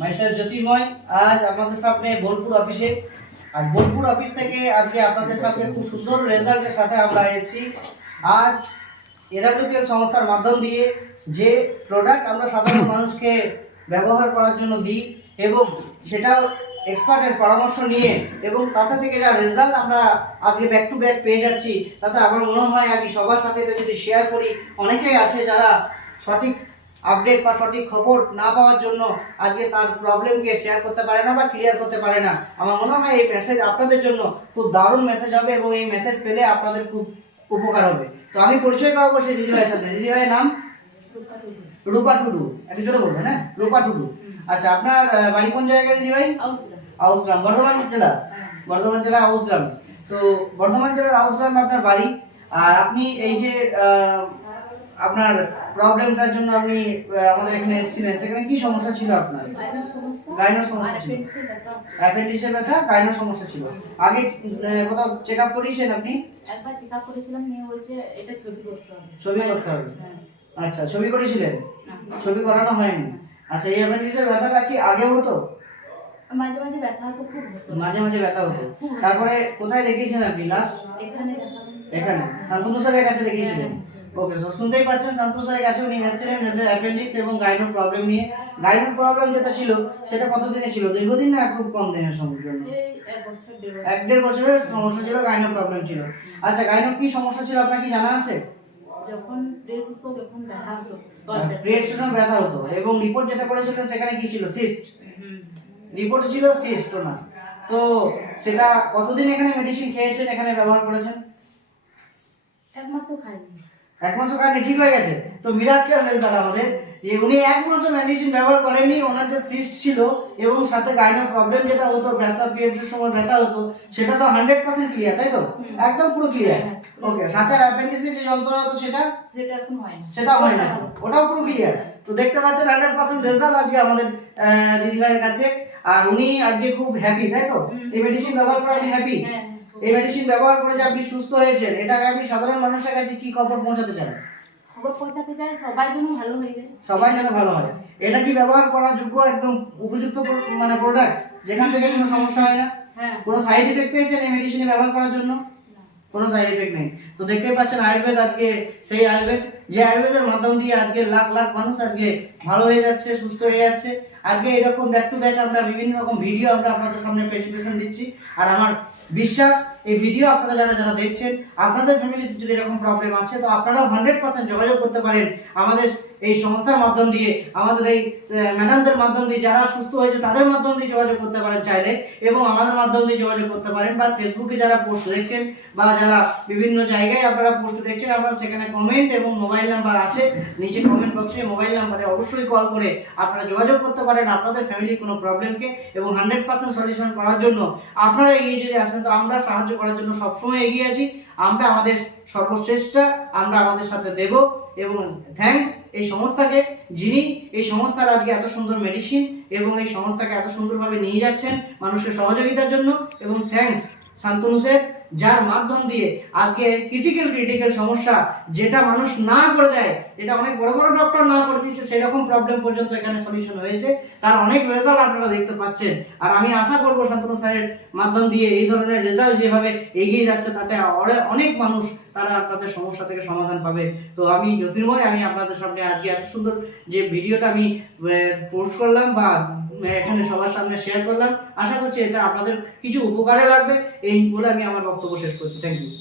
Micellar জ্যোতির্ময়। আজ আপনাদের সামনে বোলপুর অফিসে। আজ বোলপুর অফিস থেকে আজকে আপনাদের সামনে খুব সুন্দর রেজাল্টের সাথে আমরা এসেছি। আজ এরাডুকেল সংস্থার মাধ্যম দিয়ে যে প্রোডাক্ট আমরা সাধারণ মানুষকে ব্যবহার করার জন্য দিই এবং সেটাও এক্সপার্টের পরামর্শ নিয়ে এবং তাতে থেকে যা রেজাল্ট আমরা আজকে ব্যাক টু ব্যাক পেয়ে যাচ্ছি তাতে আমার মনে হয় আমি সবার সাথে এটা যদি শেয়ার করি অনেকেই আছে যারা সঠিক আপডেট বা সঠিক খবর না পাওয়ার জন্য আজকে তার প্রবলেমকে শেয়ার করতে পারে না বা ক্লিয়ার করতে পারে না। আমার মনে হয় এই মেসেজ আপনাদের জন্য খুব দারুণ মেসেজ হবে এবং এই মেসেজ পেলে আপনাদের খুব উপকার হবে। তো আমি পরিচয় করাবো সেই দিদিভাইয়ের সাথে। দিদিভাইয়ের নাম? রূপা টুডু। একটু জোরে বলবেন হ্যাঁ? রূপা টুডু। আচ্ছা আপনার বাড়ি কোন জায়গায় দিদিভাই আউসগ্রাম। বর্ধমান জেলা? বর্ধমান জেলা আউসগ্রাম। তো বর্ধমান জেলার আউসগ্রাম আপনার বাড়ি। আর আপনি এই যে আপনার প্রবলেমটার জন্য আপনি আমাদের এখানে এসেছিলেন। সেখানে কি সমস্যা ছিল আপনার? গাইনোর সমস্যা ছিল। অ্যাপেন্ডিক্সের ব্যথা গাইনোর সমস্যা ছিল। আগে কোথাও চেক আপ করিয়েছেন আপনি? একবার চেক আপ করেছিলাম নিয়ে বলছে এটা ছবি করতে হবে। ছবি করতে হবে। হ্যাঁ। আচ্ছা ছবি করেছিলেন? ছবি করানো হয়নি। আচ্ছা এই অ্যাপেন্ডিক্সের ব্যথাটা কি আগে হতো? মাঝে মাঝে ব্যথা হতো খুব হতো। মাঝে মাঝে ব্যথা হতো। তারপরে কোথায় দেখিয়েছেন আপনি? লাস্ট এখানে এখানে। শান্তনু স্যারের কাছে দেখিয়েছিলেন। ওকে স্যার শুনতেই পাচ্ছেন শান্তনু স্যারের কাছে উনি এসেছিলেন যে অ্যাপেন্ডিক্স এবং গাইনোর প্রবলেম নিয়ে। গাইনোর প্রবলেম যেটা ছিল সেটা কতদিনে ছিল? দীর্ঘদিন না খুব কম দিনের সময়ের জন্য? এক দেড় বছরের সমস্যা ছিল গাইনোর প্রবলেম ছিল। আচ্ছা গাইনোর কি সমস্যা ছিল আপনার কি জানা আছে? যখন ড্রেস হতো তখন ব্যথা হতো। তল ব্যথা। ব্যথা হতো। এবং রিপোর্ট যেটা করেছিলেন সেখানে কি ছিল? সিস্ট। রিপোর্ট ছিল সিস্ট না তো সেটা কতদিন এখানে মেডিসিন খেয়েছেন এখানে ব্যবহার করেছেন? এক মাসও খাইনি। এক মাস ওখানে ঠিক হয়ে গেছে। তো মিরাক্কেল রেজাল্ট আমাদের যে উনি এক মাসও মেডিসিন ব্যবহার করেননি ওনার যে সিস্ট ছিল এবং সাথে গাইনো প্রবলেম যেটা হতো ব্যথা পিরিয়ডের সময় ব্যথা হতো সেটা তো হান্ড্রেড পার্সেন্ট ক্লিয়ার তাই তো? একদম পুরো ক্লিয়ার হ্যাঁ, ওকে সাথে যে যন্ত্রণা হতো সেটা? সেটা এখন হয় না। সেটা হয় না। ওটাও পুরো ক্লিয়ার তো দেখতে পাচ্ছেন হান্ড্রেড পার্সেন্ট রেজাল্ট আজকে আমাদের দিদিভাইয়ের কাছে। আর উনি আজকে খুব হ্যাপি তাই তো। এই মেডিসিন ব্যবহার করে হ্যাপি হ্যাঁ। এই মেডিসিন ব্যবহার করে যে আপনি সুস্থ হয়েছেন এটাকে আপনি সাধারণ মানুষের কাছে কি খবর পৌঁছাতে চান? খবর পৌঁছাতে চাই সবাই যেন ভালো হয়ে যায়। সবাই যেন ভালো হয়। এটা কি ব্যবহার করার যোগ্য একদম উপযুক্ত মানে প্রোডাক্ট যেখান থেকে কোনো সমস্যা হয় না? হ্যাঁ। কোনো সাইড এফেক্ট পেয়েছেন এই মেডিসিন ব্যবহার করার জন্য? কোনো সাইড এফেক্ট নেই। তো দেখতেই পাচ্ছেন আয়ুর্বেদ আজকে সেই আয়ুর্বেদ যে আয়ুর্বেদের মাধ্যম দিয়ে আজকে লাখ লাখ মানুষ আজকে ভালো হয়ে যাচ্ছে সুস্থ হয়ে যাচ্ছে। আজকে এরকম ব্যাক টু ব্যাক আমরা বিভিন্ন রকম ভিডিও আমরা আপনাদের সামনে প্রেজেন্টেশন দিচ্ছি। আর আমার বিশ্বাস, এই ভিডিও আপনারা যারা যারা দেখছেন, আপনাদের ফ্যামিলিতে যদি এরকম প্রবলেম আছে, তো আপনারাও হান্ড্রেড পার্সেন্ট যোগাযোগ করতে পারেন আমাদের এই সংস্থার মাধ্যম দিয়ে, আমাদের এই ম্যাডামদের মাধ্যম দিয়ে যারা সুস্থ হয়েছে তাদের মাধ্যম দিয়ে যোগাযোগ করতে পারেন চাইলে এবং আমাদের মাধ্যম দিয়ে যোগাযোগ করতে পারেন বা ফেসবুকে যারা পোস্ট দেখছেন বা যারা বিভিন্ন জায়গায় আপনারা পোস্ট দেখছেন, আপনারা সেখানে কমেন্ট এবং মোবাইল নাম্বার আছে। নিচে কমেন্ট বক্সে মোবাইল নাম্বারে অবশ্যই কল করে আপনারা যোগাযোগ করতে পারেন। আপনাদের ফ্যামিলির কোনো প্রবলেমকে এবং হান্ড্রেড পার্সেন্ট সলিউশন করার জন্য আপনারা এগিয়ে যদি আসেন, তো আমরা সাহায্য করার জন্য সবসময় এগিয়ে আছি। আমরা আমাদের সর্বশ্রেষ্ঠটা আমরা আমাদের সাথে দেব। এবং থ্যাংকস এই সংস্থাকে, যিনি এই সংস্থার আজকে এত সুন্দর মেডিসিন এবং এই সংস্থাকে এত সুন্দরভাবে নিয়ে যাচ্ছেন মানুষের সহযোগিতার জন্য এবং থ্যাংকস শান্তনু স্যার যার মাধ্যম দিয়ে আজকে ক্রিটিক্যাল ক্রিটিক্যাল সমস্যা যেটা মানুষ না করে দেয় যেটা অনেক বড় বড় ডক্টর না করে দিচ্ছে সেরকম প্রবলেম পর্যন্ত এখানে সলিউশন হয়েছে। তার অনেক রেজাল্ট আপনারা দেখতে পাচ্ছেন। আর আমি আশা করব শান্তনু স্যারের মাধ্যম দিয়ে এই ধরনের রেজাল্ট যেভাবে এগিয়ে যাচ্ছে, তাতে অনেক মানুষ তারা তাদের সমস্যা থেকে সমাধান পাবে। তো আমি জ্যোতির্ময়, আমি আপনাদের সামনে আজকে এত সুন্দর যে ভিডিওটা আমি পোস্ট করলাম বা এখানে সবার সামনে শেয়ার করলাম। আশা করছি এটা আপনাদের কিছু উপকারে লাগবে। এই বলে আমি আমার বক্তব্য শেষ করছি। Thank you